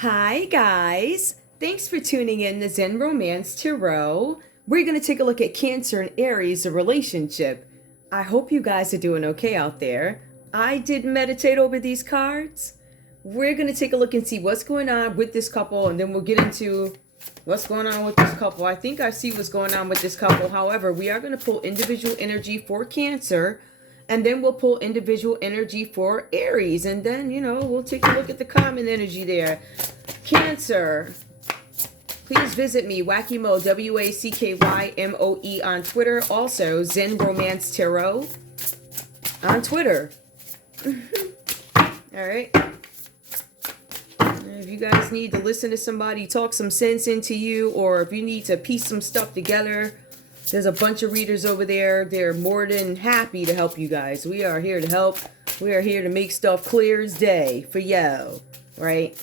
Hi guys, thanks for tuning in to Zen Romance Tarot. We're going to take a look at Cancer and Aries, a relationship. I hope you guys are doing okay out there. I did meditate over these cards. We're going to take a look and see what's going on with this couple, and then we'll get into what's going on with this couple. I think I see what's going on with this couple. However, we are going to pull individual energy for Cancer, and then we'll pull individual energy for Aries. And then, we'll take a look at the common energy there. Cancer. Please visit me, wackymoe, WACKYMOE on Twitter. Also, Zen Romance Tarot on Twitter. Alright. If you guys need to listen to somebody talk some sense into you, or if you need to piece some stuff together, there's a bunch of readers over there. They're more than happy to help you guys. We are here to help. We are here to make stuff clear as day for you, right?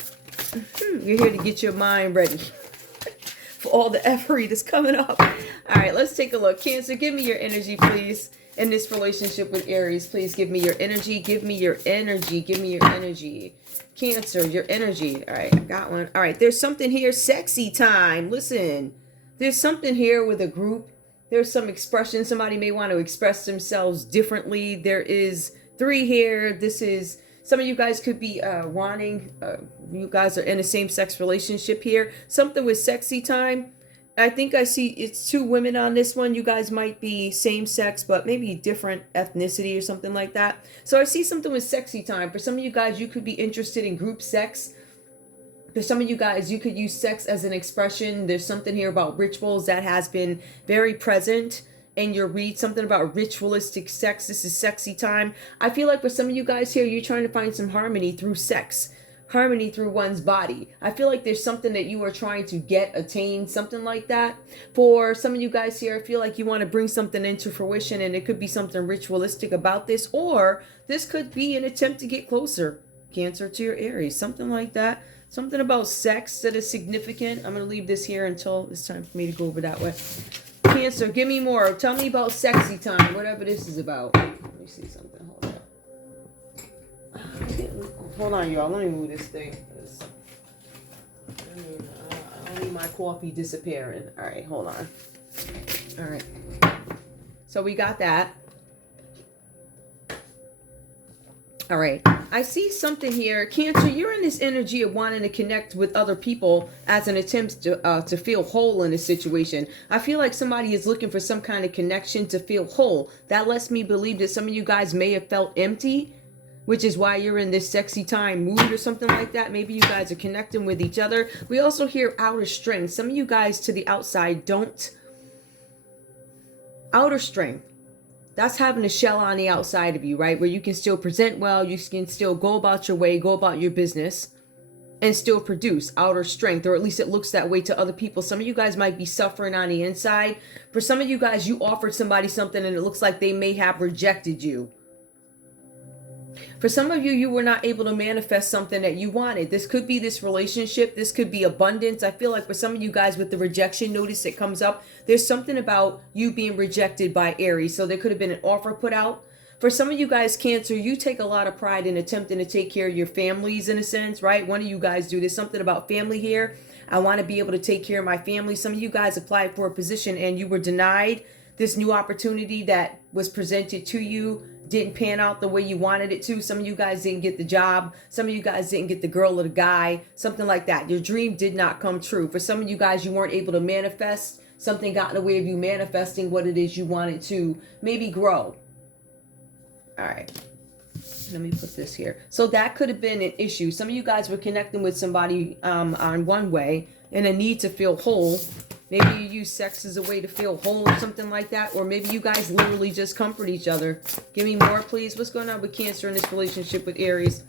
You're here to get your mind ready for all the effery that's coming up. All right, let's take a look. Cancer, give me your energy, please, in this relationship with Aries. Please give me your energy. Give me your energy. Give me your energy. Cancer, your energy. All right, I got one. All right, there's something here. Sexy time. Listen, there's something here with a group. There's some expression. Somebody may want to express themselves differently. There is 3 here. This is, some of you guys could be wanting, you guys are in a same-sex relationship here. Something with sexy time. I think I see it's 2 women on this one. You guys might be same-sex, but maybe different ethnicity or something like that. So I see something with sexy time. For some of you guys, you could be interested in group sex. For some of you guys, you could use sex as an expression. There's something here about rituals that has been very present in your read. Something about ritualistic sex. This is sexy time. I feel like for some of you guys here, you're trying to find some harmony through sex. Harmony through one's body. I feel like there's something that you are trying to attain, something like that. For some of you guys here, I feel like you want to bring something into fruition, and it could be something ritualistic about this, or this could be an attempt to get closer, Cancer, to your Aries. Something like that. Something about sex that is significant. I'm going to leave this here until it's time for me to go over that way. Cancer, give me more. Tell me about sexy time, whatever this is about. Let me see something. Hold on, y'all. Let me move this thing. I don't need my coffee disappearing. All right, hold on. All right. So we got that. All right. I see something here. Cancer, you're in this energy of wanting to connect with other people as an attempt to feel whole in a situation. I feel like somebody is looking for some kind of connection to feel whole. That lets me believe that some of you guys may have felt empty, which is why you're in this sexy time mood or something like that. Maybe you guys are connecting with each other. We also hear outer strength. Some of you guys to the outside don't. Outer strength. That's having a shell on the outside of you, right? Where you can still present well, you can still go about your way, go about your business, and still produce outer strength, or at least it looks that way to other people. Some of you guys might be suffering on the inside. For some of you guys, you offered somebody something and it looks like they may have rejected you. For some of you, you were not able to manifest something that you wanted. This could be this relationship. This could be abundance. I feel like for some of you guys with the rejection notice that comes up, there's something about you being rejected by Aries. So there could have been an offer put out. For some of you guys, Cancer, you take a lot of pride in attempting to take care of your families in a sense, right? One of you guys do. There's something about family here. I want to be able to take care of my family. Some of you guys applied for a position and you were denied. This new opportunity that was presented to you didn't pan out the way you wanted it to. Some of you guys didn't get the job. Some of you guys didn't get the girl or the guy, something like that. Your dream did not come true. For some of you guys, you weren't able to manifest. Something got in the way of you manifesting what it is you wanted to maybe grow. All right. Let me put this here. So that could have been an issue. Some of you guys were connecting with somebody on one way and a need to feel whole. Maybe you use sex as a way to feel whole or something like that. Or maybe you guys literally just comfort each other. Give me more, please. What's going on with Cancer in this relationship with Aries?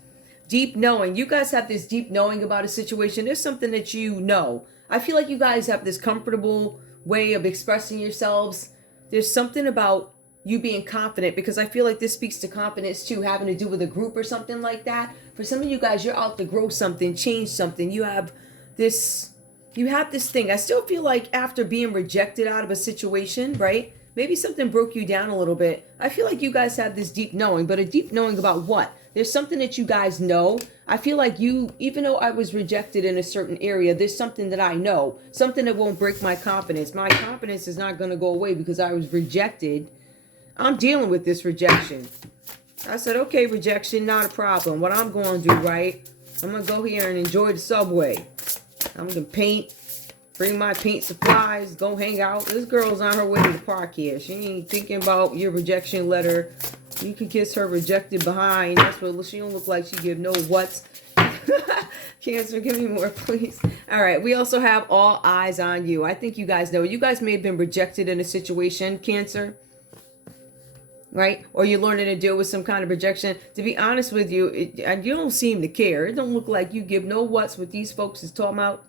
Deep knowing. You guys have this deep knowing about a situation. There's something that you know. I feel like you guys have this comfortable way of expressing yourselves. There's something about you being confident, because I feel like this speaks to confidence too, having to do with a group or something like that. For some of you guys, you're out to grow something, change something. You have this thing. I still feel like after being rejected out of a situation, right? Maybe something broke you down a little bit. I feel like you guys have this deep knowing, but a deep knowing about what? There's something that you guys know. I feel like you, even though I was rejected in a certain area, there's something that I know. Something that won't break my confidence. My confidence is not going to go away because I was rejected. I'm dealing with this rejection. I said, okay, rejection, not a problem. What I'm going to do, right? I'm going to go here and enjoy the subway. I'm going to paint. Bring my paint supplies, go hang out. This girl's on her way to the park here. She ain't thinking about your rejection letter. You can kiss her rejected behind. That's what she don't look like. She give no what's. Cancer, give me more, please. All right, we also have all eyes on you. I think you guys know. You guys may have been rejected in a situation, Cancer. Right? Or you're learning to deal with some kind of rejection. To be honest with you, you don't seem to care. It don't look like you give no what's what these folks is talking about.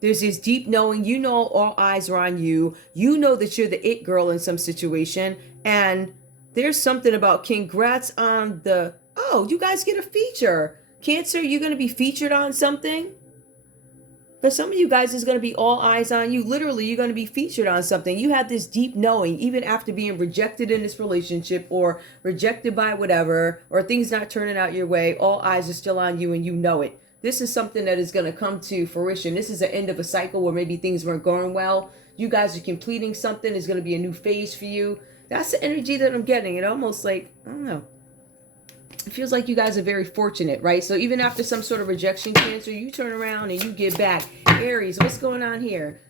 There's this deep knowing, you know, all eyes are on you. You know that you're the it girl in some situation. And there's something about congrats on the, oh, you guys get a feature. Cancer, you're going to be featured on something. For some of you guys, it's going to be all eyes on you. Literally, you're going to be featured on something. You have this deep knowing, even after being rejected in this relationship or rejected by whatever, or things not turning out your way, all eyes are still on you and you know it. This is something that is going to come to fruition. This is the end of a cycle where maybe things weren't going well. You guys are completing something. It's going to be a new phase for you. That's the energy that I'm getting. It almost like, I don't know. It feels like you guys are very fortunate, right? So even after some sort of rejection, Cancer, you turn around and you get back. Aries, what's going on here?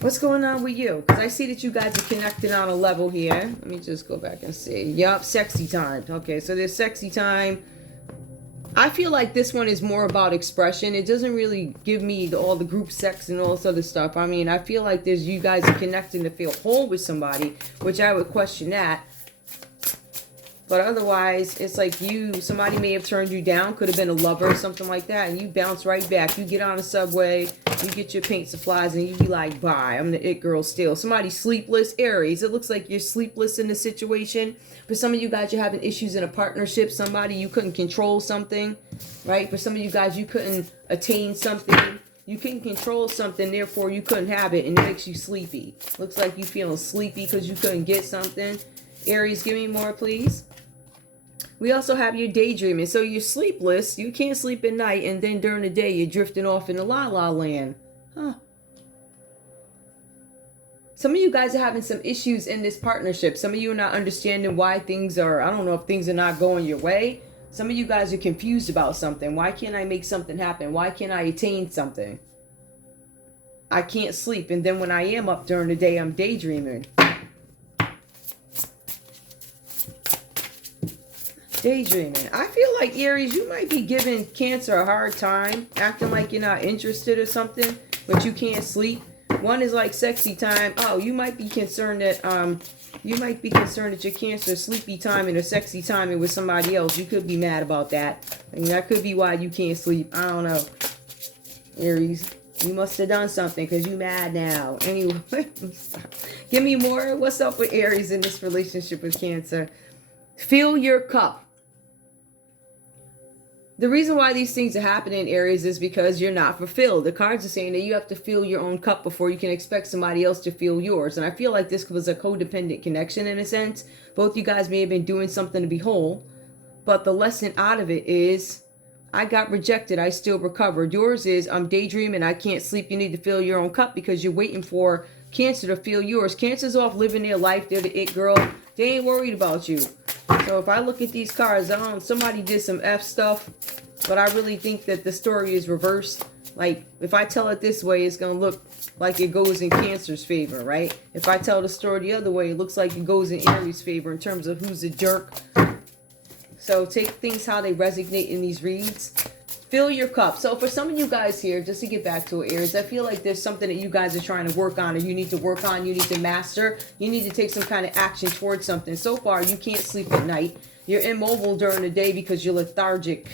What's going on with you? Because I see that you guys are connected on a level here. Let me just go back and see. Yup, sexy time. Okay, so there's sexy time. I feel like this one is more about expression. It doesn't really give me all the group sex and all this other stuff. I mean, I feel like there's you guys are connecting to feel whole with somebody, which I would question that. But otherwise, it's like somebody may have turned you down, could have been a lover or something like that, and you bounce right back. You get on the subway, you get your paint supplies, and you be like, bye, I'm the it girl still. Somebody sleepless, Aries. It looks like you're sleepless in the situation. For some of you guys, you're having issues in a partnership. Somebody, you couldn't control something, right? For some of you guys, you couldn't attain something. You couldn't control something, therefore you couldn't have it, and it makes you sleepy. Looks like you feeling sleepy because you couldn't get something. Aries, give me more, please. We also have your daydreaming. So you're sleepless. You can't sleep at night. And then during the day, you're drifting off into la-la land. Huh. Some of you guys are having some issues in this partnership. Some of you are not understanding why things are, I don't know if things are not going your way. Some of you guys are confused about something. Why can't I make something happen? Why can't I attain something? I can't sleep. And then when I am up during the day, I'm daydreaming. Daydreaming. I feel like, Aries, you might be giving Cancer a hard time, acting like you're not interested or something, but you can't sleep. One is like sexy time. Oh, you might be concerned that your Cancer sleepy time and a sexy timing with somebody else. You could be mad about that. I mean, that could be why you can't sleep. I don't know. Aries, you must have done something because you mad now. Anyway, give me more. What's up with Aries in this relationship with Cancer? Fill your cup. The reason why these things are happening, Aries, is because you're not fulfilled. The cards are saying that you have to fill your own cup before you can expect somebody else to fill yours. And I feel like this was a codependent connection in a sense. Both you guys may have been doing something to be whole. But the lesson out of it is, I got rejected, I still recovered. Yours is, I'm daydreaming, I can't sleep. You need to fill your own cup because you're waiting for Cancer to fill yours. Cancer's off living their life. They're the it girl. They ain't worried about you. So if I look at these cards, somebody did some F stuff, but I really think that the story is reversed. Like, if I tell it this way, it's going to look like it goes in Cancer's favor, right? If I tell the story the other way, it looks like it goes in Aries' favor in terms of who's a jerk. So take things how they resonate in these reads. Fill your cup. So for some of you guys here, just to get back to it, Aries, I feel like there's something that you guys are trying to work on, or you need to work on, you need to master. You need to take some kind of action towards something. So far, you can't sleep at night. You're immobile during the day because you're lethargic.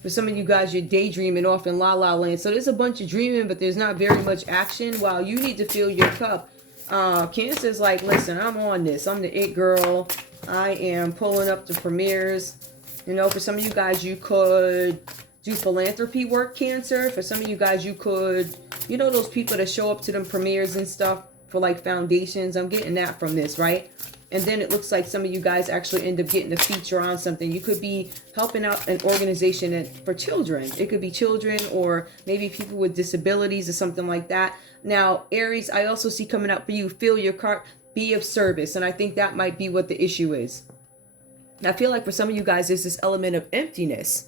For some of you guys, you're daydreaming off in la-la land. So there's a bunch of dreaming, but there's not very much action. While you need to fill your cup. Cancer's like, listen, I'm on this. I'm the it girl. I am pulling up the premieres. You know, for some of you guys, you could do philanthropy work, Cancer. For some of you guys, you could, you know, those people that show up to them premieres and stuff for like foundations. I'm getting that from this, right? And then it looks like some of you guys actually end up getting a feature on something. You could be helping out an organization for children. It could be children or maybe people with disabilities or something like that. Now, Aries, I also see coming up for you, fill your cart, be of service. And I think that might be what the issue is. I feel like for some of you guys, there's this element of emptiness.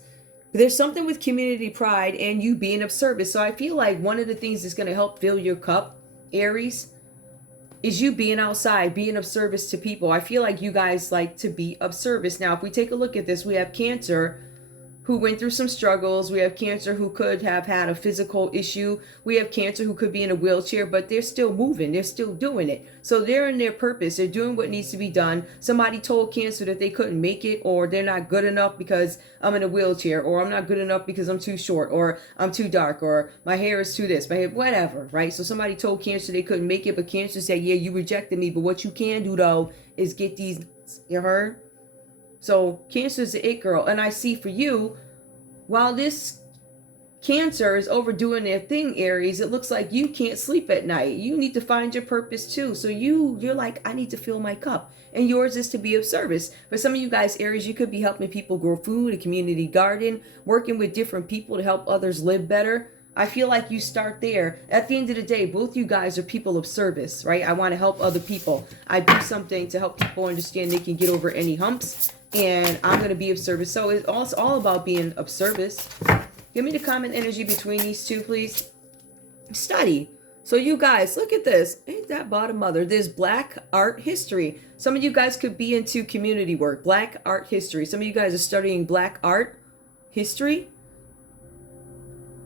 There's something with community pride and you being of service. So I feel like one of the things that's going to help fill your cup, Aries, is you being outside, being of service to people. I feel like you guys like to be of service. Now, if we take a look at this, we have Cancer who went through some struggles. We have Cancer who could have had a physical issue. We have Cancer who could be in a wheelchair, but they're still moving. They're still doing it. So they're in their purpose. They're doing what needs to be done. Somebody told Cancer that they couldn't make it, or they're not good enough because I'm in a wheelchair, or I'm not good enough because I'm too short, or I'm too dark, or my hair is too this, my hair, whatever, right? So somebody told Cancer they couldn't make it, but Cancer said, yeah, you rejected me, but what you can do though is get these, you heard? So Cancer is the it girl. And I see for you, while this Cancer is overdoing their thing, Aries, it looks like you can't sleep at night. You need to find your purpose too. So you're like, I need to fill my cup. And yours is to be of service. For some of you guys, Aries, you could be helping people grow food, a community garden, working with different people to help others live better. I feel like you start there. At the end of the day, both you guys are people of service, right? I want to help other people. I do something to help people understand they can get over any humps. And I'm going to be of service. So it's all about being of service. Give me the common energy between these two, please. Study. So you guys, look at this. Ain't that bottom mother? There's Black art history. Some of you guys could be into community work. Black art history. Some of you guys are studying Black art history.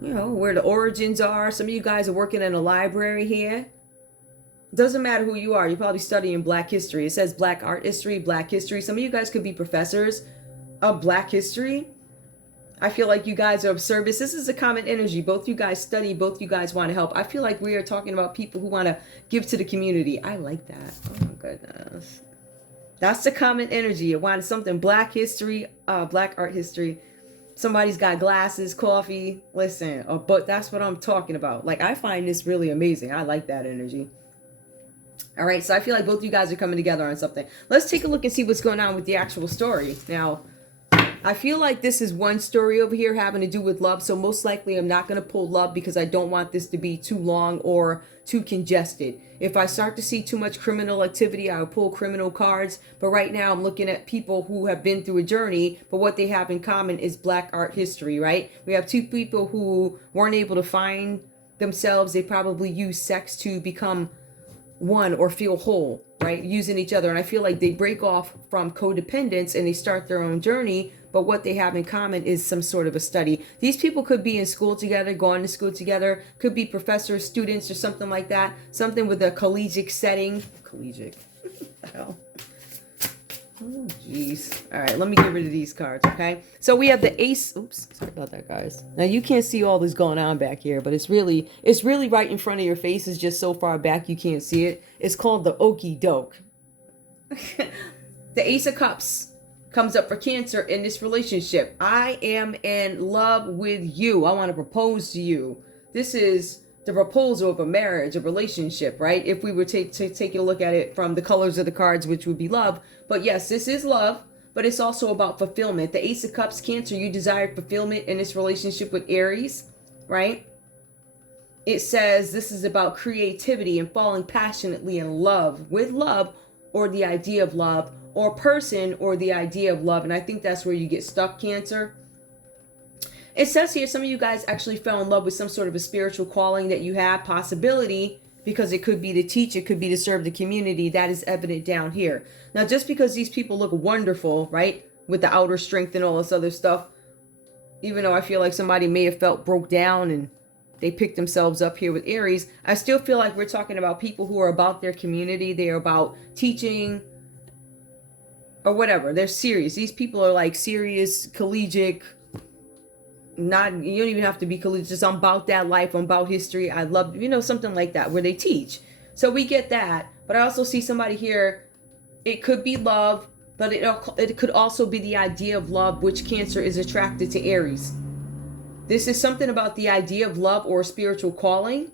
You know, where the origins are. Some of you guys are working in a library here. Doesn't matter who you are. You're probably studying Black history. It says Black art history, Black history. Some of you guys could be professors of Black history. I feel like you guys are of service. This is a common energy. Both you guys study. Both you guys want to help. I feel like we are talking about people who want to give to the community. I like that. Oh my goodness. That's the common energy. You want something Black history, Black art history. Somebody's got glasses, coffee. Listen, but that's what I'm talking about. Like, I find this really amazing. I like that energy. All right, so I feel like both you guys are coming together on something. Let's take a look and see what's going on with the actual story. Now, I feel like this is one story over here having to do with love. So most likely I'm not going to pull love because I don't want this to be too long or too congested. If I start to see too much criminal activity, I'll pull criminal cards. But right now I'm looking at people who have been through a journey, but what they have in common is Black art history, right? We have two people who weren't able to find themselves. They probably used sex to become one or feel whole, right? Using each other. And I feel like they break off from codependence and they start their own journey. But what they have in common is some sort of a study. These people could be in school together, going to school together, could be professors, students, or something like that. Something with a collegiate setting. Collegiate. What the hell? Oh, jeez. All right, let me get rid of these cards, okay? So we have the ace. Oops, sorry about that, guys. Now, you can't see all this going on back here, but it's really right in front of your face. It's just so far back you can't see it. It's called the Okie Doke. The Ace of Cups comes up for Cancer in this relationship. I am in love with you. I want to propose to you. This is the proposal of a marriage, a relationship, right? If we were taking a look at it from the colors of the cards, which would be love. But yes, this is love, but it's also about fulfillment. The Ace of Cups, Cancer, you desire fulfillment in this relationship with Aries, right? It says this is about creativity and falling passionately in love with love, or the idea of love, or person, or the idea of love. And I think that's where you get stuck, Cancer. It says here some of you guys actually fell in love with some sort of a spiritual calling that you have, possibility, because it could be to teach, it could be to serve the community. That is evident down here. Now, just because these people look wonderful, right, with the outer strength and all this other stuff, even though I feel like somebody may have felt broke down and they picked themselves up here with Aries, I still feel like we're talking about people who are about their community. They're about teaching or whatever. They're serious. These people are like serious, collegiate. Not, you don't even have to be collegiate. Just I'm about that life. I'm about history. I love, something like that where they teach. So we get that. But I also see somebody here. It could be love, but it could also be the idea of love, which Cancer is attracted to Aries. This is something about the idea of love or spiritual calling.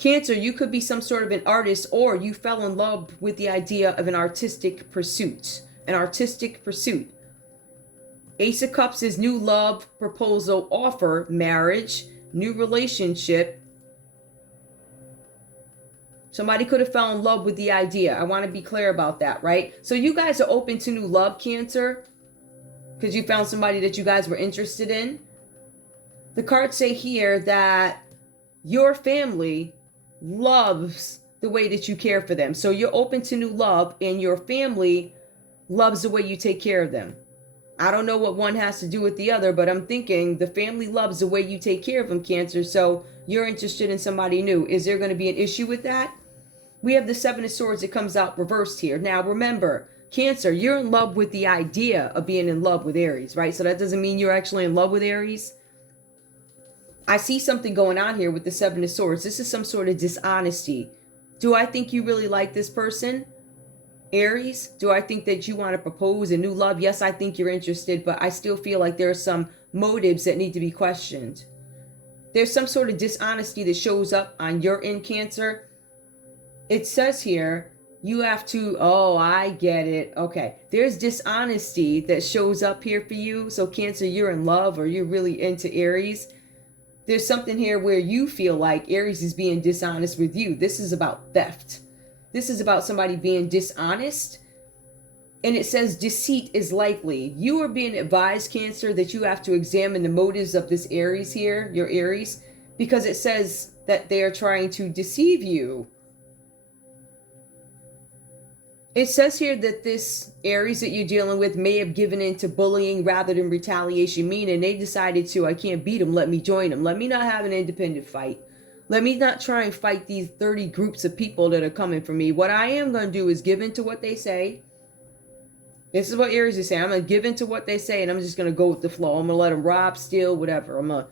Cancer, you could be some sort of an artist, or you fell in love with the idea of an artistic pursuit. An artistic pursuit. Ace of Cups is new love, proposal, offer, marriage, new relationship. Somebody could have fell in love with the idea. I want to be clear about that, right? So you guys are open to new love, Cancer, because you found somebody that you guys were interested in. The cards say here that your family loves the way that you care for them. So you're open to new love, and your family loves the way you take care of them. I don't know what one has to do with the other, but I'm thinking the family loves the way you take care of them, Cancer. So you're interested in somebody new. Is there going to be an issue with that? We have the Seven of Swords that comes out reversed here. Now remember, Cancer, you're in love with the idea of being in love with Aries, right? So that doesn't mean you're actually in love with Aries. I see something going on here with the Seven of Swords. This is some sort of dishonesty. Do I think you really like this person, Aries? Do I think that you want to propose a new love? Yes, I think you're interested, but I still feel like there are some motives that need to be questioned. There's some sort of dishonesty that shows up on your end, Cancer. It says here, you have to, oh, I get it. Okay, there's dishonesty that shows up here for you. So Cancer, you're in love, or you're really into Aries. There's something here where you feel like Aries is being dishonest with you. This is about theft. This is about somebody being dishonest. And it says deceit is likely. You are being advised, Cancer, that you have to examine the motives of this Aries here, your Aries, because it says that they are trying to deceive you. It says here that this Aries that you're dealing with may have given in to bullying rather than retaliation, meaning they decided to, I can't beat them, let me join them. Let me not have an independent fight. Let me not try and fight these 30 groups of people that are coming for me. What I am going to do is give in to what they say. This is what Aries is saying. I'm going to give in to what they say, and I'm just going to go with the flow. I'm going to let them rob, steal, whatever. I'm going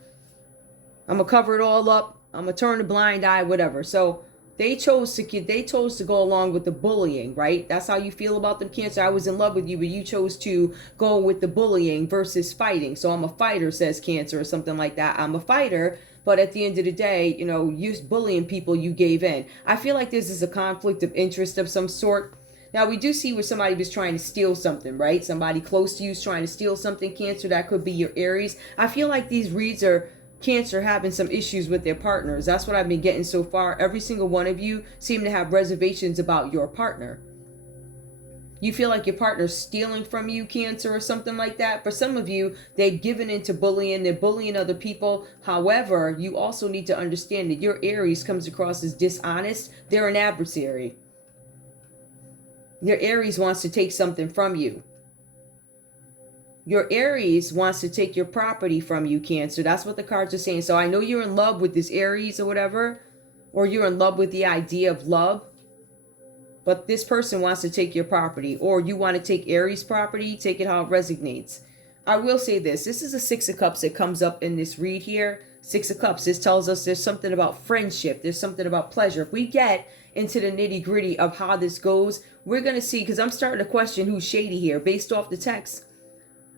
to cover it all up. I'm going to turn a blind eye, whatever. So they chose to go along with the bullying, right? That's how you feel about them, Cancer. I was in love with you, but you chose to go with the bullying versus fighting. So I'm a fighter, says Cancer, or something like that. I'm a fighter, but at the end of the day, you know, you're bullying people, you gave in. I feel like this is a conflict of interest of some sort. Now, we do see where somebody was trying to steal something, right? Somebody close to you is trying to steal something, Cancer. That could be your Aries. I feel like these reads are Cancer having some issues with their partners. That's what I've been getting so far. Every single one of you seem to have reservations about your partner. You feel like your partner's stealing from you, Cancer, or something like that. For some of you, they've given into bullying. They're bullying other people. However, you also need to understand that your Aries comes across as dishonest. They're an adversary. Your Aries wants to take something from you. Your Aries wants to take your property from you, Cancer. That's what the cards are saying. So I know you're in love with this Aries or whatever, or you're in love with the idea of love, but this person wants to take your property, or you want to take Aries property, take it how it resonates. I will say this. This is a Six of Cups that comes up in this read here. Six of Cups. This tells us there's something about friendship. There's something about pleasure. If we get into the nitty gritty of how this goes, we're going to see, because I'm starting to question who's shady here based off the text.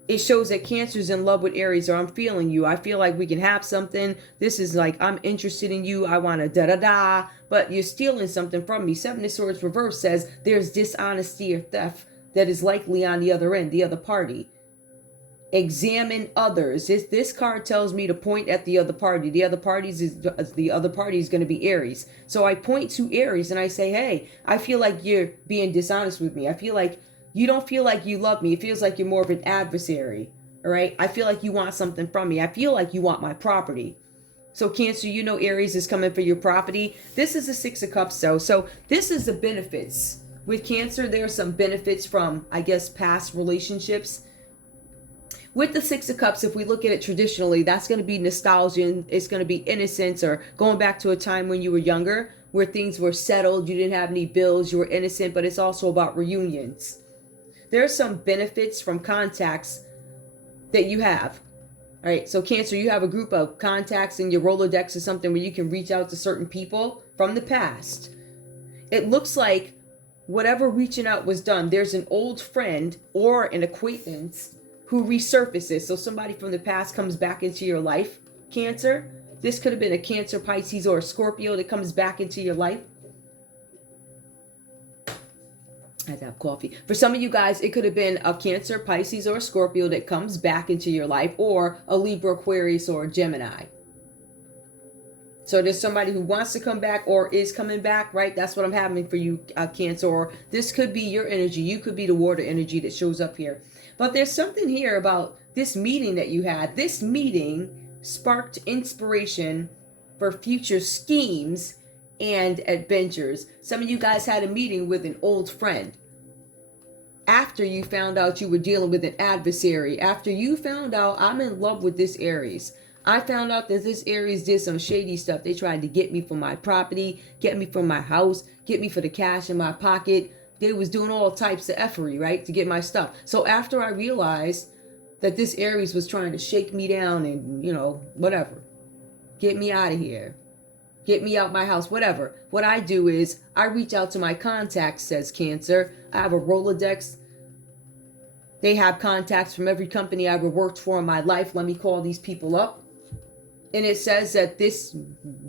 It shows that Cancer's in love with Aries, or I'm feeling you. I feel like we can have something. This is like, I'm interested in you. I want to da-da-da. But you're stealing something from me. Seven of Swords reverse says there's dishonesty or theft that is likely on the other end, the other party. Examine others. This card tells me to point at the other party. The other party is going to be Aries. So I point to Aries and I say, hey, I feel like you're being dishonest with me. I feel like you don't feel like you love me. It feels like you're more of an adversary. All right. I feel like you want something from me. I feel like you want my property. So Cancer, you know Aries is coming for your property. This is a Six of Cups though. So this is the benefits. With Cancer, there are some benefits from, I guess, past relationships. With the Six of Cups, if we look at it traditionally, that's going to be nostalgia. It's going to be innocence, or going back to a time when you were younger, where things were settled. You didn't have any bills. You were innocent, but it's also about reunions. There are some benefits from contacts that you have. All right, so Cancer, you have a group of contacts in your Rolodex or something where you can reach out to certain people from the past. It looks like whatever reaching out was done, there's an old friend or an acquaintance who resurfaces. So somebody from the past comes back into your life, Cancer. This could have been a Cancer, Pisces, or a Scorpio that comes back into your life. I had to have coffee. For some of you guys, it could have been a Cancer, Pisces, or a Scorpio that comes back into your life, or a Libra, Aquarius, or a Gemini. So there's somebody who wants to come back or is coming back, right? That's what I'm having for you, Cancer. Or this could be your energy. You could be the water energy that shows up here. But there's something here about this meeting that you had. This meeting sparked inspiration for future schemes and adventures. Some of you guys had a meeting with an old friend. After you found out you were dealing with an adversary. After you found out, I'm in love with this Aries. I found out that this Aries did some shady stuff. They tried to get me for my property, get me for my house, get me for the cash in my pocket. They was doing all types of effery, right, to get my stuff. So after I realized that this Aries was trying to shake me down and, you know, whatever, get me out of here, get me out my house, whatever. What I do is I reach out to my contacts, says Cancer. I have a Rolodex. They have contacts from every company I ever worked for in my life. Let me call these people up. And it says that this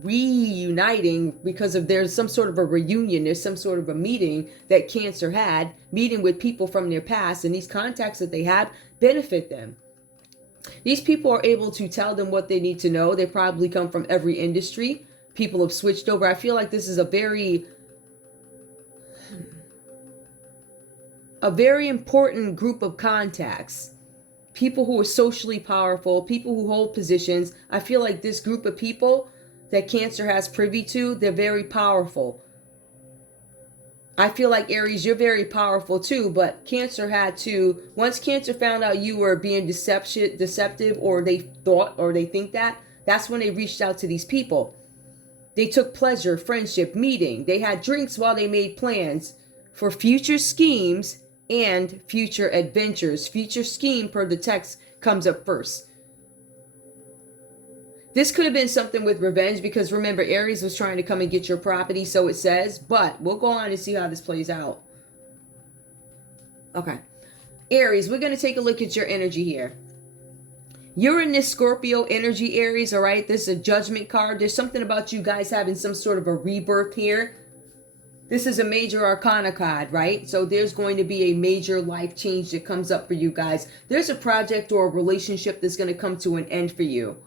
reuniting, because of there's some sort of a reunion, there's some sort of a meeting that Cancer had, meeting with people from their past, and these contacts that they had benefit them. These people are able to tell them what they need to know. They probably come from every industry. People have switched over. I feel like this is a very important group of contacts. People who are socially powerful, people who hold positions. I feel like this group of people that Cancer has privy to, they're very powerful. I feel like Aries, you're very powerful too, but Cancer had to, once Cancer found out you were being deceptive, or they thought, or they think that's when they reached out to these people. They took pleasure, friendship, meeting. They had drinks while they made plans for future schemes and future adventures. Future scheme, per the text, comes up first. This could have been something with revenge, because remember, Aries was trying to come and get your property, so it says, but we'll go on and see how this plays out. Okay. Aries, we're going to take a look at your energy here. You're in this Scorpio energy, Aries, all right? This is a judgment card. There's something about you guys having some sort of a rebirth here. This is a major arcana card, right? So there's going to be a major life change that comes up for you guys. There's a project or a relationship that's going to come to an end for you.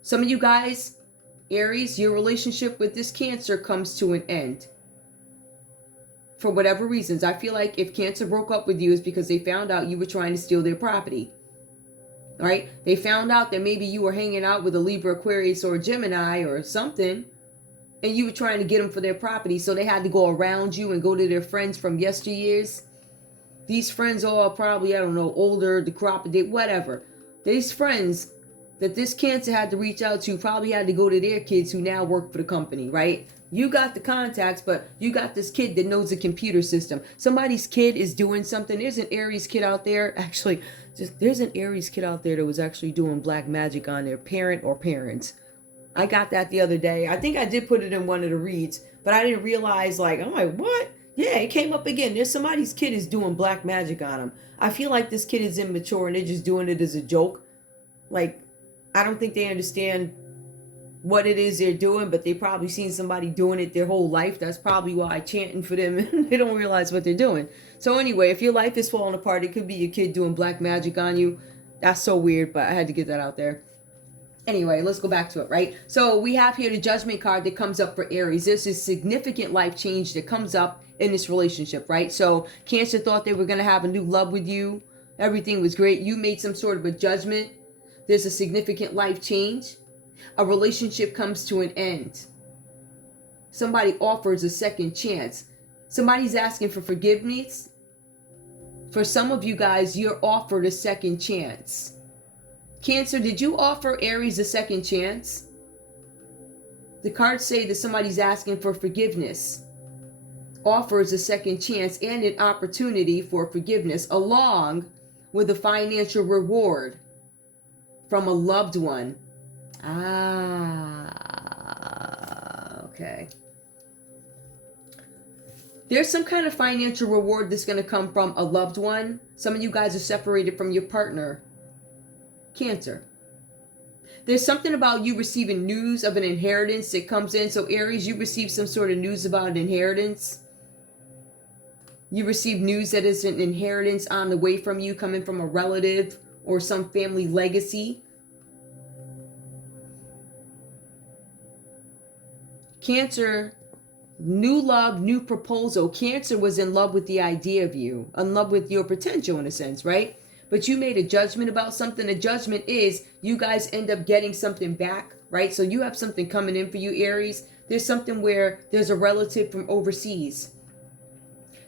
Some of you guys, Aries, your relationship with this Cancer comes to an end. For whatever reasons. I feel like if Cancer broke up with you, it's because they found out you were trying to steal their property. All right? They found out that maybe you were hanging out with a Libra, Aquarius, or a Gemini or something, and you were trying to get them for their property, so they had to go around you and go to their friends from yesteryears. These friends all probably, I don't know, older, decrepit, whatever. These friends that this Cancer had to reach out to probably had to go to their kids who now work for the company, right? You got the contacts, but you got this kid that knows the computer system. Somebody's kid is doing something. There's an Aries kid out there. Actually, there's an Aries kid out there that was actually doing black magic on their parent or parents. I got that the other day. I think I did put it in one of the reads, but I didn't realize, like, I'm like, what? Yeah, it came up again. There's somebody's kid is doing black magic on him. I feel like this kid is immature and they're just doing it as a joke. Like, I don't think they understand what it is they're doing, but they probably seen somebody doing it their whole life. That's probably why chanting for them, and they don't realize what they're doing. So anyway, if your life is falling apart, it could be your kid doing black magic on you. That's so weird, but I had to get that out there. Anyway, let's go back to it, right? So we have here the Judgment card that comes up for Aries. There's a significant life change that comes up in this relationship, right? So Cancer thought they were going to have a new love with you. Everything was great. You made some sort of a judgment. There's a significant life change. A relationship comes to an end. Somebody offers a second chance. Somebody's asking for forgiveness. For some of you guys, you're offered a second chance. Cancer, did you offer Aries a second chance? The cards say that somebody's asking for forgiveness. Offers a second chance and an opportunity for forgiveness, along with a financial reward from a loved one. Okay. There's some kind of financial reward that's going to come from a loved one. Some of you guys are separated from your partner. Cancer. There's something about you receiving news of an inheritance that comes in. So Aries, you receive some sort of news about an inheritance. You receive news that is an inheritance on the way from you, coming from a relative or some family legacy. Cancer, new love, new proposal. Cancer was in love with the idea of you, in love with your potential in a sense, right? But you made a judgment about something. The judgment is you guys end up getting something back, right? So you have something coming in for you, Aries. There's something where there's a relative from overseas.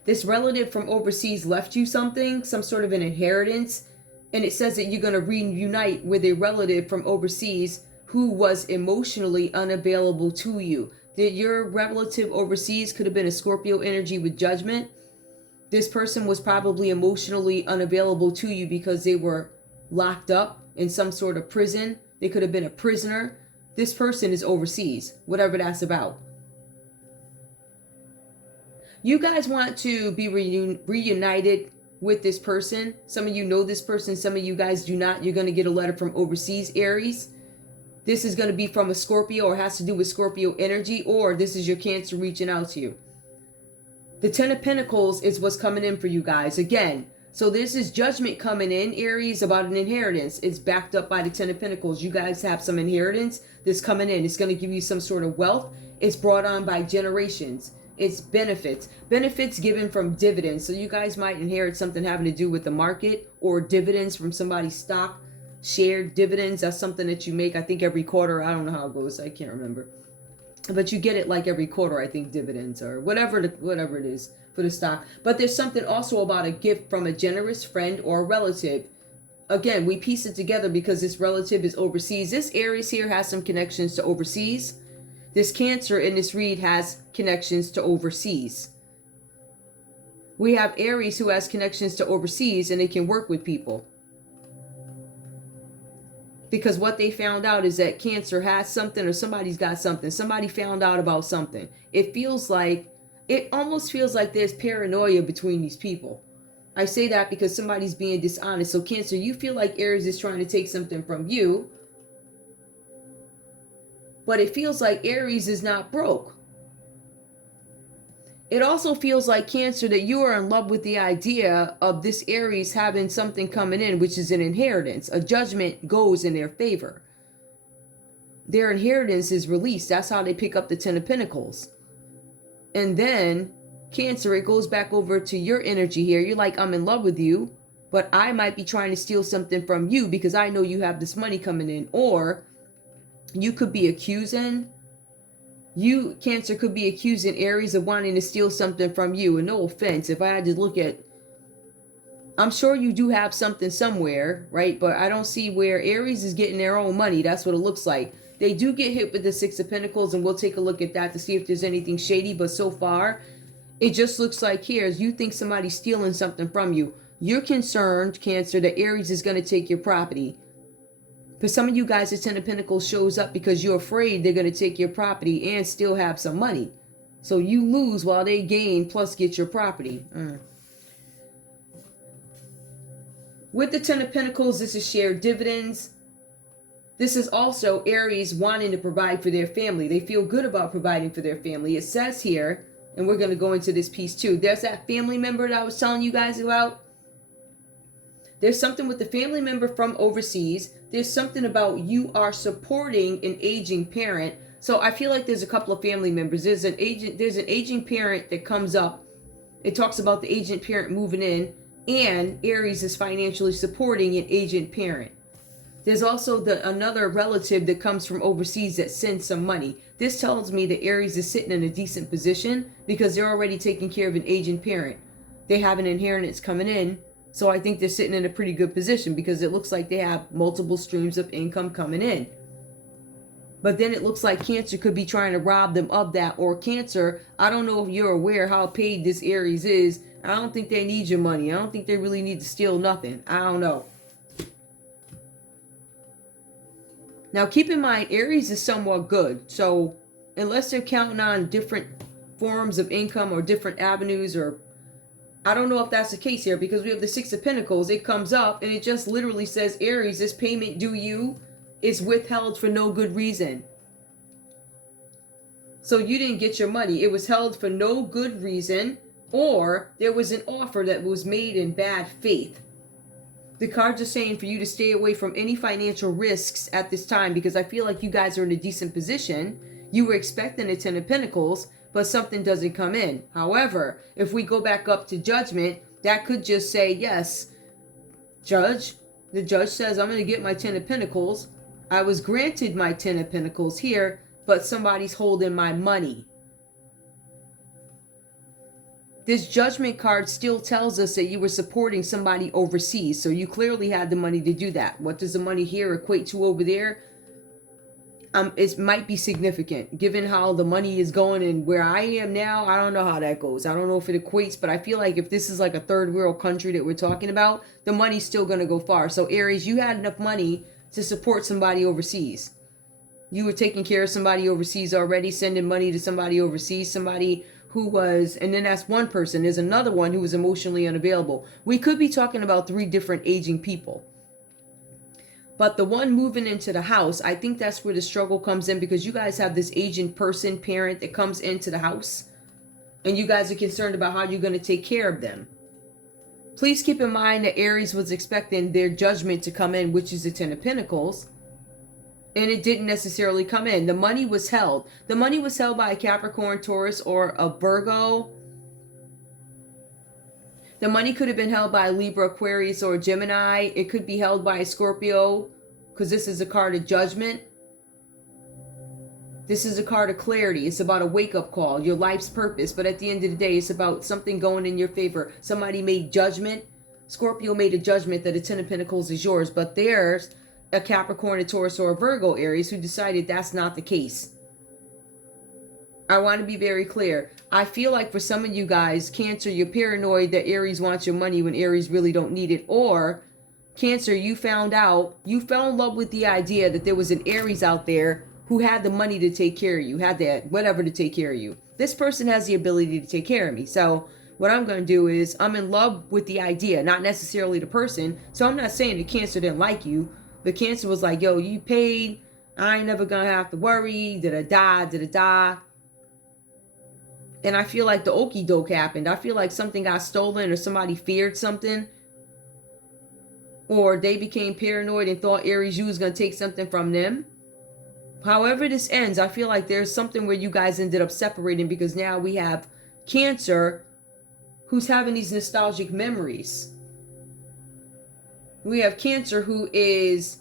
This relative from overseas left you something, some sort of an inheritance. And it says that you're going to reunite with a relative from overseas who was emotionally unavailable to you. That your relative overseas could have been a Scorpio energy with judgment. This person was probably emotionally unavailable to you because they were locked up in some sort of prison. They could have been a prisoner. This person is overseas, whatever that's about. You guys want to be reunited with this person. Some of you know this person, some of you guys do not. You're going to get a letter from overseas, Aries. This is going to be from a Scorpio or has to do with Scorpio energy, or this is your Cancer reaching out to you. The Ten of Pentacles is what's coming in for you guys. Again, so this is judgment coming in, Aries, about an inheritance. It's backed up by the Ten of Pentacles. You guys have some inheritance that's coming in. It's going to give you some sort of wealth. It's brought on by generations. It's benefits. Benefits given from dividends. So you guys might inherit something having to do with the market or dividends from somebody's stock. Shared dividends. That's something that you make, I think, every quarter. I don't know how it goes. I can't remember. But you get it like every quarter, I think, dividends or whatever it is for the stock. But there's something also about a gift from a generous friend or a relative. Again, we piece it together because this relative is overseas. This Aries here has some connections to overseas. This Cancer in this read has connections to overseas. We have Aries who has connections to overseas and they can work with people. Because what they found out is that Cancer has something or somebody's got something. Somebody found out about something. It almost feels like there's paranoia between these people. I say that because somebody's being dishonest. So Cancer, you feel like Aries is trying to take something from you. But it feels like Aries is not broke. It also feels like, Cancer, that you are in love with the idea of this Aries having something coming in, which is an inheritance. A judgment goes in their favor. Their inheritance is released. That's how they pick up the Ten of Pentacles. And then, Cancer, it goes back over to your energy here. You're like, I'm in love with you, but I might be trying to steal something from you because I know you have this money coming in. Or you could be accusing... You, Cancer, could be accusing Aries of wanting to steal something from you. And no offense, if I had to look at... I'm sure you do have something somewhere, right? But I don't see where Aries is getting their own money. That's what it looks like. They do get hit with the Six of Pentacles, and we'll take a look at that to see if there's anything shady. But so far, it just looks like here, is you think somebody's stealing something from you. You're concerned, Cancer, that Aries is going to take your property. For some of you guys, the Ten of Pentacles shows up because you're afraid they're going to take your property and still have some money. So you lose while they gain plus get your property. With the Ten of Pentacles, this is shared dividends. This is also Aries wanting to provide for their family. They feel good about providing for their family. It says here, and we're going to go into this piece too. There's that family member that I was telling you guys about. There's something with the family member from overseas. There's something about you are supporting an aging parent. So I feel like there's a couple of family members. There's an aging parent that comes up. It talks about the aging parent moving in, and Aries is financially supporting an aging parent. There's also another relative that comes from overseas that sends some money. This tells me that Aries is sitting in a decent position because they're already taking care of an aging parent. They have an inheritance coming in. So I think they're sitting in a pretty good position because it looks like they have multiple streams of income coming in. But then it looks like Cancer could be trying to rob them of that. Or Cancer, I don't know if you're aware how paid this Aries is. I don't think they need your money. I don't think they really need to steal nothing. I don't know. Now keep in mind, Aries is somewhat good. So unless they're counting on different forms of income or different avenues, or I don't know if that's the case here, because we have the Six of Pentacles. It comes up and it just literally says, Aries, this payment due you is withheld for no good reason. So you didn't get your money. It was held for no good reason, or there was an offer that was made in bad faith. The cards are saying for you to stay away from any financial risks at this time, because I feel like you guys are in a decent position. You were expecting a 10 of Pentacles, but something doesn't come in. However, if we go back up to Judgment, that could just say, yes, Judge. The judge says, I'm going to get my 10 of Pentacles. I was granted my 10 of Pentacles here, but somebody's holding my money. This Judgment card still tells us that you were supporting somebody overseas. So you clearly had the money to do that. What does the money here equate to over there? It might be significant given how the money is going and where I am now. I don't know how that goes. I don't know if it equates, but I feel like if this is like a third world country that we're talking about, the money's still going to go far. So Aries, you had enough money to support somebody overseas. You were taking care of somebody overseas already, sending money to somebody overseas, somebody who was, and then that's one person. There's another one who was emotionally unavailable. We could be talking about 3 different aging people. But the one moving into the house, I think that's where the struggle comes in, because you guys have this aging person, parent that comes into the house, and you guys are concerned about how you're going to take care of them. Please keep in mind that Aries was expecting their Judgment to come in, which is the 10 of Pentacles. And it didn't necessarily come in. The money was held. The money was held by a Capricorn, Taurus, or a Virgo. The money could have been held by a Libra, Aquarius, or a Gemini. It could be held by a Scorpio, because this is a card of Judgment. This is a card of clarity. It's about a wake-up call, your life's purpose. But at the end of the day, it's about something going in your favor. Somebody made judgment. Scorpio made a judgment that a 10 of Pentacles is yours. But there's a Capricorn, a Taurus, or a Virgo, Aries, who decided that's not the case. I want to be very clear. I feel like for some of you guys, Cancer, you're paranoid that Aries wants your money when Aries really don't need it. Or Cancer, you found out, you fell in love with the idea that there was an Aries out there who had the money to take care of you, had that whatever to take care of you. This person has the ability to take care of me. So what I'm going to do is I'm in love with the idea, not necessarily the person. So I'm not saying that Cancer didn't like you, but Cancer was like, yo, you paid. I ain't never going to have to worry. Da-da-da. And I feel like the okie doke happened. I feel like something got stolen, or somebody feared something. Or they became paranoid and thought Aries, you was going to take something from them. However this ends, I feel like there's something where you guys ended up separating, because now we have Cancer who's having these nostalgic memories. We have Cancer who is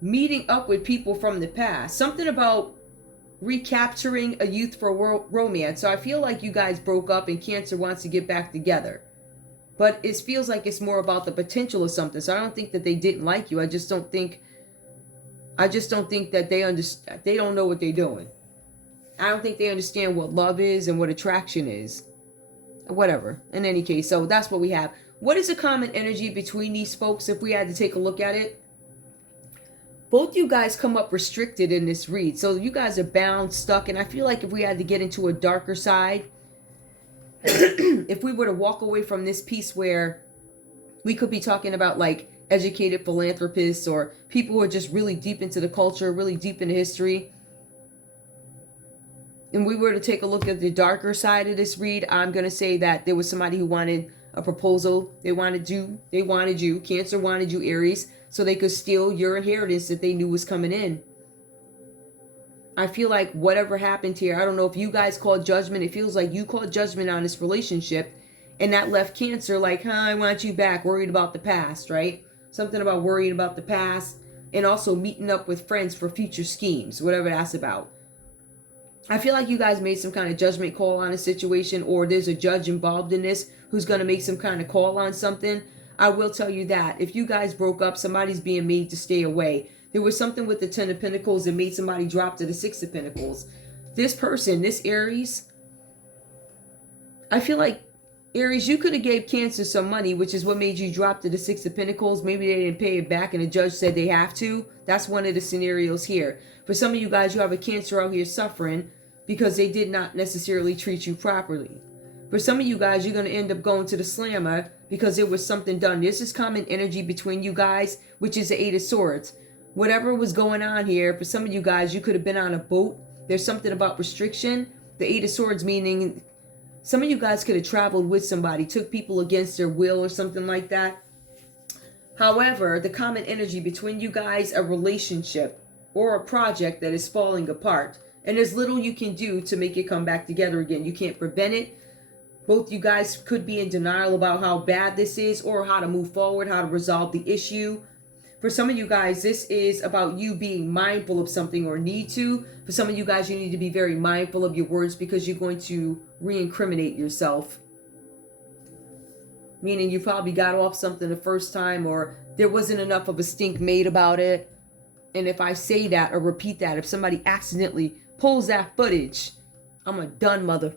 meeting up with people from the past. Something about recapturing a youthful romance. So I feel like you guys broke up and Cancer wants to get back together. But it feels like it's more about the potential of something. So I don't think that they didn't like you. I just don't think that they don't know what they're doing. I don't think they understand what love is and what attraction is. Whatever. In any case, so that's what we have. What is the common energy between these folks if we had to take a look at it? Both you guys come up restricted in this read. So you guys are bound, stuck. And I feel like if we had to get into a darker side, if we were to walk away from this piece where we could be talking about like educated philanthropists or people who are just really deep into the culture, really deep into history, and we were to take a look at the darker side of this read, I'm going to say that there was somebody who wanted a proposal. They wanted you. Cancer wanted you, Aries, so they could steal your inheritance that they knew was coming in. I feel like whatever happened here, I don't know if you guys called judgment. It feels like you called judgment on this relationship, and that left Cancer like, I want you back, worried about the past, right? Something about worrying about the past, and also meeting up with friends for future schemes, whatever that's about. I feel like you guys made some kind of judgment call on a situation, or there's a judge involved in this who's going to make some kind of call on something. I will tell you that if you guys broke up, somebody's being made to stay away. There was something with the 10 of Pentacles that made somebody drop to the 6 of Pentacles. This person, this Aries, I feel like, Aries, you could have gave Cancer some money, which is what made you drop to the 6 of Pentacles. Maybe they didn't pay it back and the judge said they have to. That's one of the scenarios here. For some of you guys, you have a Cancer out here suffering because they did not necessarily treat you properly. For some of you guys, you're going to end up going to the slammer because there was something done. This is common energy between you guys, which is the 8 of Swords. whatever was going on here, for some of you guys, you could have been on a boat. There's something about restriction. The Eight of Swords meaning some of you guys could have traveled with somebody, took people against their will or something like that. However, the common energy between you guys, a relationship or a project that is falling apart. And there's little you can do to make it come back together again. You can't prevent it. Both you guys could be in denial about how bad this is or how to move forward, how to resolve the issue. For some of you guys, this is about you being mindful of something or need to. For some of you guys, you need to be very mindful of your words because you're going to re-incriminate yourself. Meaning you probably got off something the first time or there wasn't enough of a stink made about it. And if I say that or repeat that, if somebody accidentally pulls that footage, I'm a done mother.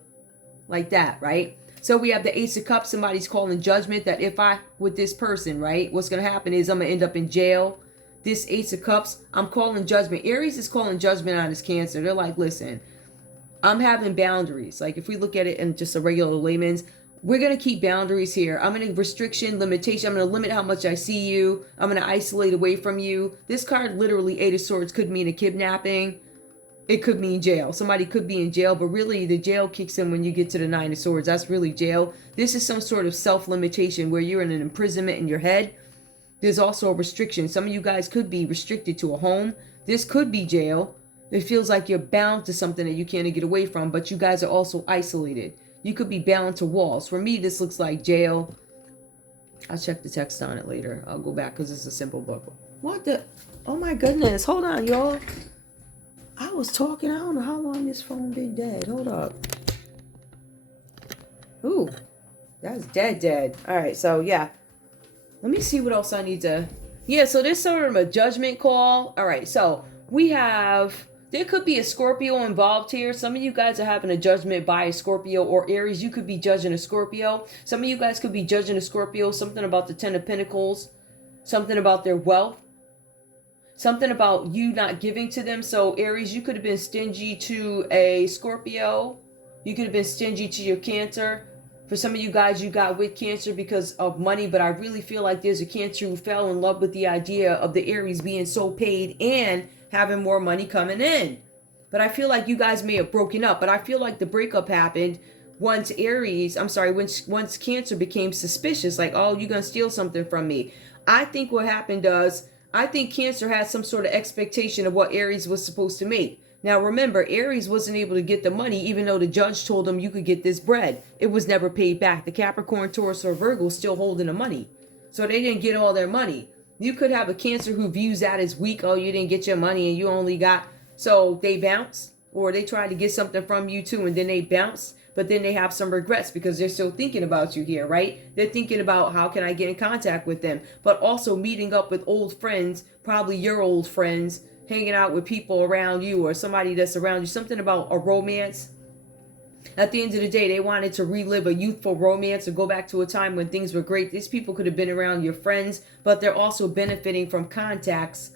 Like that, right? So we have the Ace of Cups. Somebody's calling judgment that if I, with this person, right, what's going to happen is I'm going to end up in jail. This Ace of Cups, I'm calling judgment. Aries is calling judgment on his Cancer. They're like, listen, I'm having boundaries. Like if we look at it in just a regular layman's, we're going to keep boundaries here. I'm going to restriction, limitation. I'm going to limit how much I see you. I'm going to isolate away from you. This card, literally, Eight of Swords, could mean a kidnapping. It could mean jail. Somebody could be in jail, but really the jail kicks in when you get to the Nine of Swords. That's really jail. This is some sort of self-limitation where you're in an imprisonment in your head. There's also a restriction. Some of you guys could be restricted to a home. This could be jail. It feels like you're bound to something that you can't get away from, but you guys are also isolated. You could be bound to walls. For me, this looks like jail. I'll check the text on it later. I'll go back because it's a simple book. What the? Oh my goodness. Hold on, y'all. I was talking. I don't know how long this phone been dead. Hold up. Ooh, that's dead. All right, so yeah. Let me see what else I need to... Yeah, so there's sort of a judgment call. All right, so we have... There could be a Scorpio involved here. Some of you guys are having a judgment by a Scorpio or Aries. You could be judging a Scorpio. Some of you guys could be judging a Scorpio. Something about the Ten of Pentacles. Something about their wealth. Something about you not giving to them. So Aries, you could have been stingy to a Scorpio. You could have been stingy to your Cancer. For some of you guys, you got with Cancer because of money. But I really feel like there's a Cancer who fell in love with the idea of the Aries being so paid and having more money coming in. But I feel like you guys may have broken up. But I feel like the breakup happened once once Cancer became suspicious. Like, oh, you're going to steal something from me. I think what happened I think Cancer had some sort of expectation of what Aries was supposed to make. Now remember, Aries wasn't able to get the money even though the judge told him you could get this bread. It was never paid back. The Capricorn, Taurus, or Virgo still holding the money. So they didn't get all their money. You could have a Cancer who views that as weak. Oh, you didn't get your money and you only got... So they bounce, or they try to get something from you too and then they bounce. But then they have some regrets because they're still thinking about you here, right? They're thinking about how can I get in contact with them, but also meeting up with old friends, probably your old friends, hanging out with people around you or somebody that's around you, something about a romance. At the end of the day, they wanted to relive a youthful romance or go back to a time when things were great. These people could have been around your friends, but they're also benefiting from contacts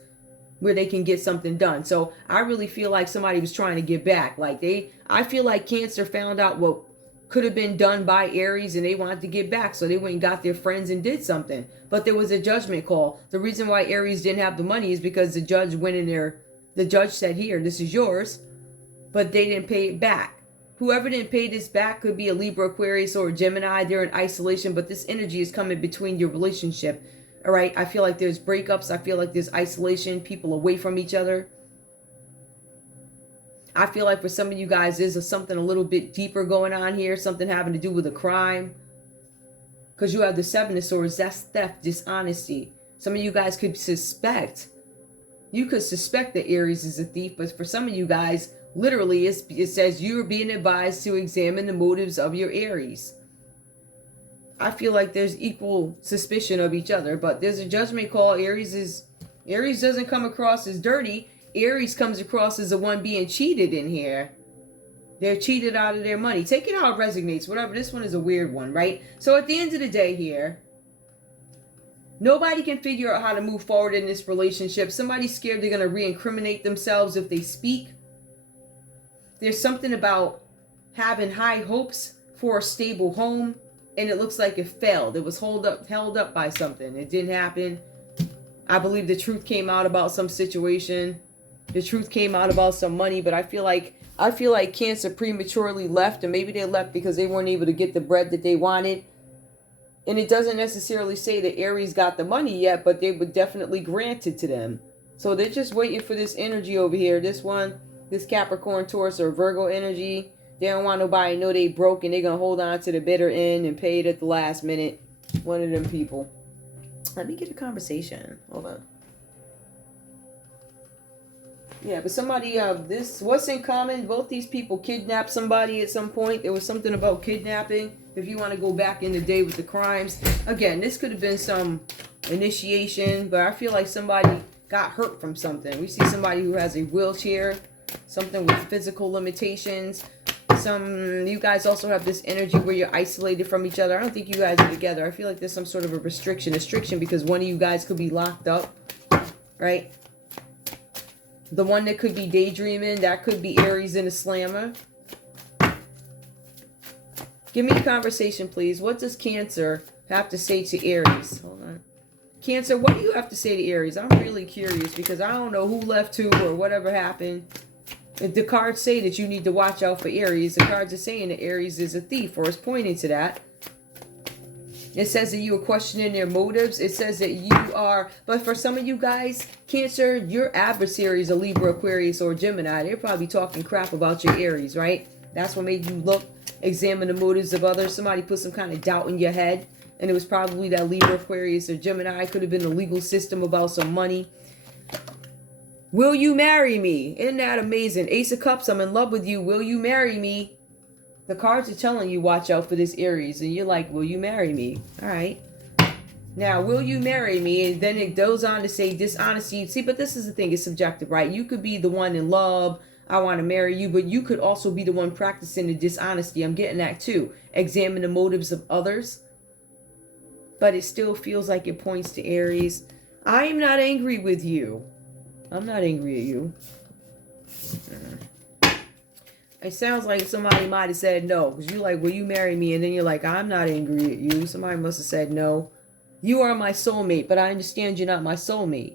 where they can get something done. So I really feel like somebody was trying to get back. I feel like Cancer found out what could have been done by Aries and they wanted to get back. So they went and got their friends and did something. But there was a judgment call. The reason why Aries didn't have the money is because the judge went in there. The judge said, here, this is yours. But they didn't pay it back. Whoever didn't pay this back could be a Libra, Aquarius, or a Gemini. They're in isolation, but this energy is coming between your relationship. All right, I feel like there's breakups. I feel like there's isolation, people away from each other. I feel like for some of you guys, there's something a little bit deeper going on here, something having to do with a crime. Because you have the Seven of Swords, that's theft, dishonesty. Some of you guys could suspect. You could suspect that Aries is a thief, but for some of you guys, literally, it says you're being advised to examine the motives of your Aries. I feel like there's equal suspicion of each other, but there's a judgment call. Aries doesn't come across as dirty. Aries comes across as the one being cheated in here. They're cheated out of their money. Take it how it resonates, whatever. This one is a weird one, right? So at the end of the day here, nobody can figure out how to move forward in this relationship. Somebody's scared they're going to re-incriminate themselves if they speak. There's something about having high hopes for a stable home. And it looks like it failed. It was held up by something. It didn't happen. I believe the truth came out about some situation. The truth came out about some money, but I feel like Cancer prematurely left, and maybe they left because they weren't able to get the bread that they wanted. And it doesn't necessarily say that Aries got the money yet, but they were definitely granted to them. So they're just waiting for this energy over here. This one, this Capricorn, Taurus, or Virgo energy. They don't want nobody to know they broke, and they're going to hold on to the bitter end and pay it at the last minute. One of them people. Let me get a conversation. Hold on. Yeah, but somebody, what's in common? Both these people kidnapped somebody at some point. There was something about kidnapping. If you want to go back in the day with the crimes. Again, this could have been some initiation, but I feel like somebody got hurt from something. We see somebody who has a wheelchair, something with physical limitations. You guys also have this energy where you're isolated from each other. I don't think you guys are together. I feel like there's some sort of a restriction because one of you guys could be locked up, right? The one that could be daydreaming, that could be Aries in a slammer. Give me a conversation, please. What does Cancer have to say to Aries? Hold on. Cancer, what do you have to say to Aries? I'm really curious because I don't know who left who or whatever happened. If the cards say that you need to watch out for Aries, the cards are saying that Aries is a thief, or is pointing to that. It says that you are questioning their motives. It says that you are, but for some of you guys, Cancer, your adversary is a Libra, Aquarius, or Gemini. They're probably talking crap about your Aries, right? That's what made you look, examine the motives of others. Somebody put some kind of doubt in your head, and it was probably that Libra, Aquarius, or Gemini. It could have been the legal system about some money. Will you marry me? Isn't that amazing? Ace of Cups, I'm in love with you. Will you marry me? The cards are telling you watch out for this Aries. And you're like, will you marry me? All right. Now, will you marry me? And then it goes on to say dishonesty. See, but this is the thing. It's subjective, right? You could be the one in love. I want to marry you. But you could also be the one practicing the dishonesty. I'm getting that too. Examine the motives of others. But it still feels like it points to Aries. I am not angry with you. I'm not angry at you. It sounds like somebody might have said no. Because you're like, will you marry me? And then you're like, I'm not angry at you. Somebody must have said no. You are my soulmate, but I understand you're not my soulmate.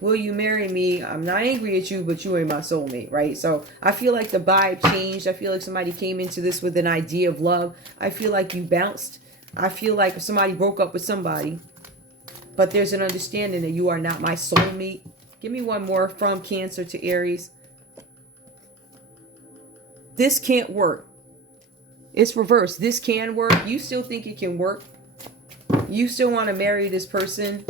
Will you marry me? I'm not angry at you, but you ain't my soulmate, right? So I feel like the vibe changed. I feel like somebody came into this with an idea of love. I feel like you bounced. I feel like somebody broke up with somebody. But there's an understanding that you are not my soulmate. Give me one more from Cancer to Aries. This can't work. It's reversed. This can work. You still think it can work. You still want to marry this person,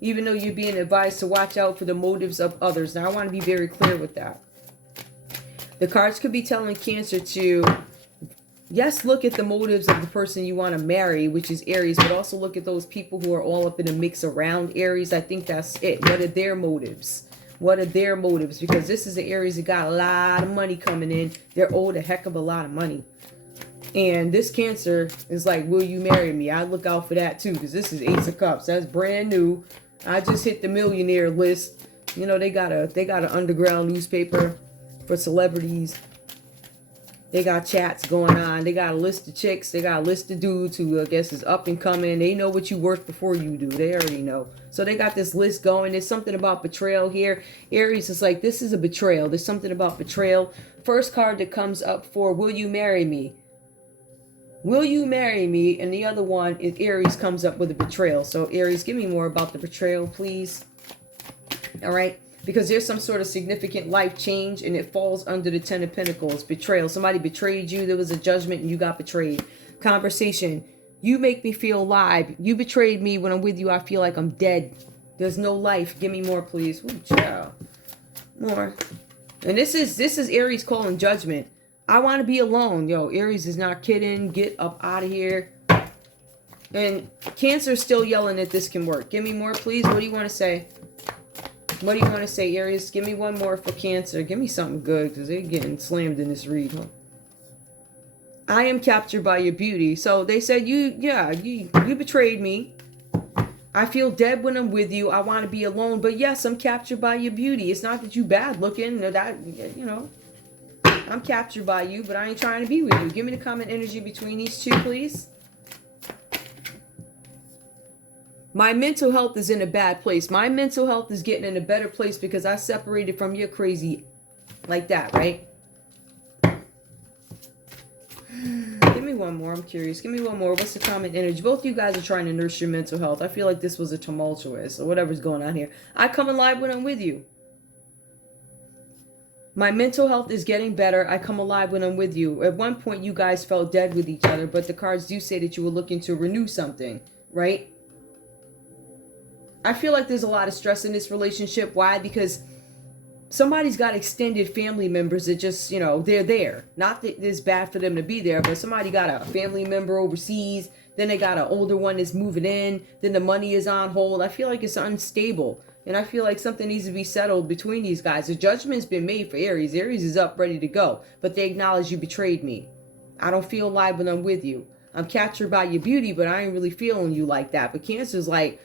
even though you're being advised to watch out for the motives of others. Now, I want to be very clear with that. The cards could be telling Cancer to, yes, look at the motives of the person you want to marry, which is Aries, but also look at those people who are all up in the mix around Aries. I think that's it. What are their motives? What are their motives? Because this is the Aries that got a lot of money coming in. They're owed a heck of a lot of money. And this Cancer is like, will you marry me? I look out for that too, because this is Ace of Cups. That's brand new. I just hit the millionaire list. You know, they got an underground newspaper for celebrities. They got chats going on. They got a list of chicks. They got a list of dudes who I guess is up and coming. They know what you worth before you do. They already know. So they got this list going. There's something about betrayal here. Aries is like, this is a betrayal. There's something about betrayal. First card that comes up for, will you marry me? Will you marry me? And the other one is Aries comes up with a betrayal. So Aries, give me more about the betrayal, please. All right. Because there's some sort of significant life change and it falls under the 10 of Pentacles. Betrayal. Somebody betrayed you. There was a judgment and you got betrayed. Conversation. You make me feel alive. You betrayed me. When I'm with you, I feel like I'm dead. There's no life. Give me more, please. Ooh, child. More. And this is Aries calling judgment. I want to be alone. Yo, Aries is not kidding. Get up out of here. And Cancer's still yelling that this can work. Give me more, please. What do you want to say? What do you want to say, Aries? Give me one more for Cancer. Give me something good because they're getting slammed in this read. Huh? I am captured by your beauty. So they said, you betrayed me. I feel dead when I'm with you. I want to be alone. But yes, I'm captured by your beauty. It's not that you bad looking. Or that, you know. I'm captured by you, but I ain't trying to be with you. Give me the common energy between these two, please. My mental health is in a bad place. My mental health is getting in a better place because I separated from your crazy like that, right? Give me one more. I'm curious. Give me one more. What's the common energy? Both of you guys are trying to nurse your mental health. I feel like this was a tumultuous or whatever's going on here. I come alive when I'm with you. My mental health is getting better. I come alive when I'm with you. At one point, you guys felt dead with each other, but the cards do say that you were looking to renew something, right? I feel like there's a lot of stress in this relationship. Why? Because somebody's got extended family members that just, you know, they're there. Not that it's bad for them to be there, but somebody got a family member overseas. Then they got an older one that's moving in. Then the money is on hold. I feel like it's unstable. And I feel like something needs to be settled between these guys. The judgment's been made for Aries. Aries is up, ready to go. But they acknowledge you betrayed me. I don't feel alive when I'm with you. I'm captured by your beauty, but I ain't really feeling you like that. But Cancer's like,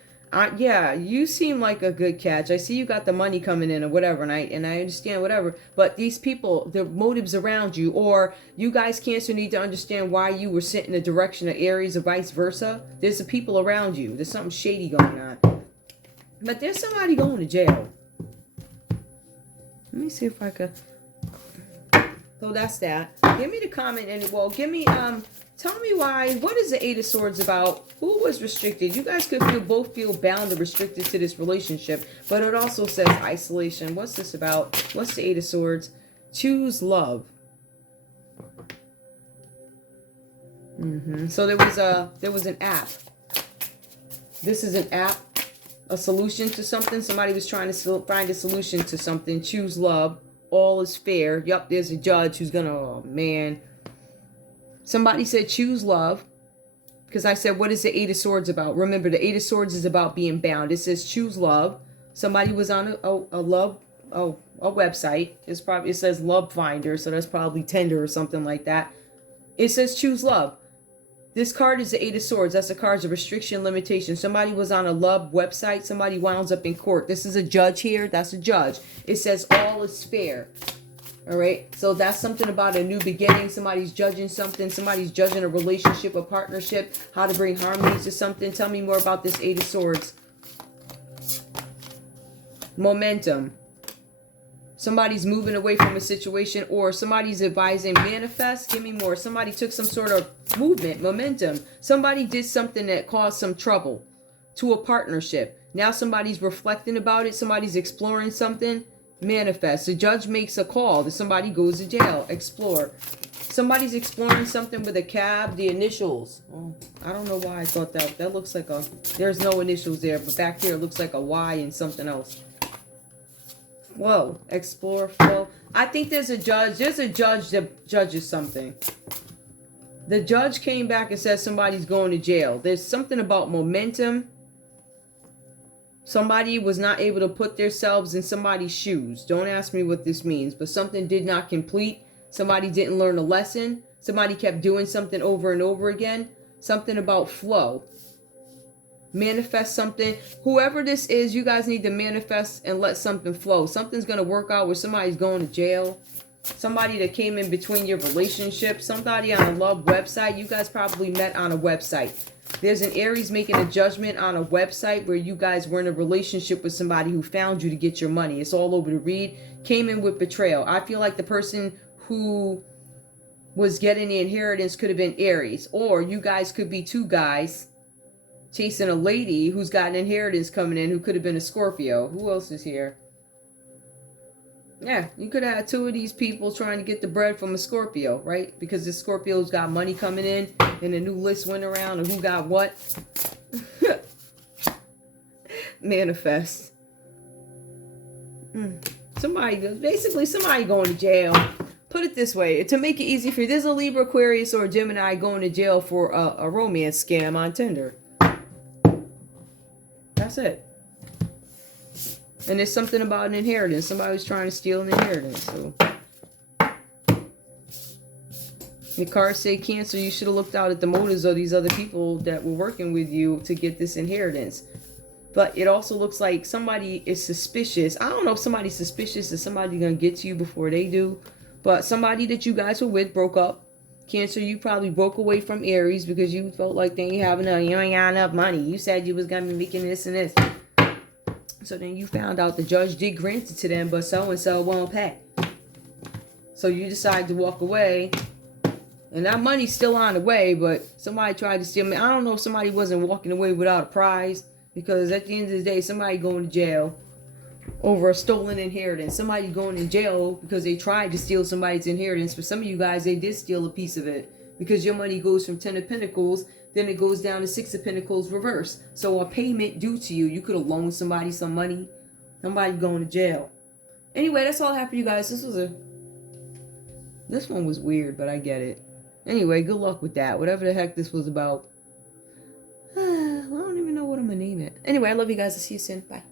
yeah, you seem like a good catch. I see you got the money coming in or whatever, and I understand whatever. But these people, the motives around you, or you guys, Cancer, need to understand why you were sent in the direction of Aries or vice versa. There's the people around you. There's something shady going on. But there's somebody going to jail. Let me see if I could. So that's that. Give me the comment and well, give me tell me why. What is the Eight of Swords about? Who was restricted? You guys could both feel bound or restricted to this relationship, but it also says isolation. What's this about? What's the Eight of Swords? Choose love. So there was an app. This is an app, a solution to something. Somebody was trying to find a solution to something. Choose love. All is fair. Yup, there's a judge who's gonna, oh man. Somebody said choose love. Because I said, what is the Eight of Swords about? Remember, the Eight of Swords is about being bound. It says choose love. Somebody was on a website. It says Love Finder, so that's probably Tinder or something like that. It says choose love. This card is the Eight of Swords. That's the card's a restriction, limitation. Somebody was on a love website. Somebody winds up in court. This is a judge here. That's a judge. It says all is fair. All right. So that's something about a new beginning. Somebody's judging something. Somebody's judging a relationship, a partnership, how to bring harmony to something. Tell me more about this Eight of Swords. Momentum. Somebody's moving away from a situation, or somebody's advising manifest. Give me more. Somebody took some sort of movement, momentum. Somebody did something that caused some trouble to a partnership. Now somebody's reflecting about it. Somebody's exploring something. Manifest. The judge makes a call that somebody goes to jail. Explore. Somebody's exploring something with a cab, the initials. Oh, I don't know why I thought that. That looks like a, there's no initials there, but back here it looks like a Y and something else. Whoa, explore, flow. I think there's a judge that judges something. The judge came back and said somebody's going to jail. There's something about momentum. Somebody was not able to put themselves in somebody's shoes. Don't ask me what this means, but something did not complete. Somebody didn't learn a lesson. Somebody kept doing something over and over again. Something about flow. Manifest something. Whoever this is, you guys need to manifest and let something flow. Something's going to work out where somebody's going to jail. Somebody that came in between your relationship. Somebody on a love website. You guys probably met on a website. There's an Aries making a judgment on a website where you guys were in a relationship with somebody who found you to get your money. It's all over the read. Came in with betrayal. I feel like the person who was getting the inheritance could have been Aries. Or you guys could be two guys chasing a lady who's got an inheritance coming in who could have been a Scorpio. Who else is here? Yeah, you could have had two of these people trying to get the bread from a Scorpio, right? Because the Scorpio's got money coming in and a new list went around of who got what. Manifest. Basically somebody going to jail. Put it this way, to make it easy for you, there's a Libra, Aquarius, or a Gemini going to jail for a romance scam on Tinder. That's it. And there's something about an inheritance. Somebody was trying to steal an inheritance. So the cards say, Cancer, you should have looked out at the motives of these other people that were working with you to get this inheritance. But it also looks like somebody is suspicious. I don't know if somebody's suspicious that somebody's going to get to you before they do. But somebody that you guys were with broke up. Cancer, you probably broke away from Aries because you felt like they ain't having enough. You ain't got enough money. You said you was going to be making this and this. So then you found out the judge did grant it to them, but so-and-so won't pay. So you decide to walk away. And that money's still on the way, but somebody tried to steal me. I don't know if somebody wasn't walking away without a prize. Because at the end of the day, somebody going to jail over a stolen inheritance. Somebody going to jail because they tried to steal somebody's inheritance. For some of you guys, they did steal a piece of it. Because your money goes from 10 of Pentacles, then it goes down to 6 of Pentacles reverse. So a payment due to you. You could have loaned somebody some money. Somebody going to jail. Anyway, that's all I have for you guys. This one was weird, but I get it. Anyway, good luck with that. Whatever the heck this was about. I don't even know what I'm going to name it. Anyway, I love you guys. I'll see you soon. Bye.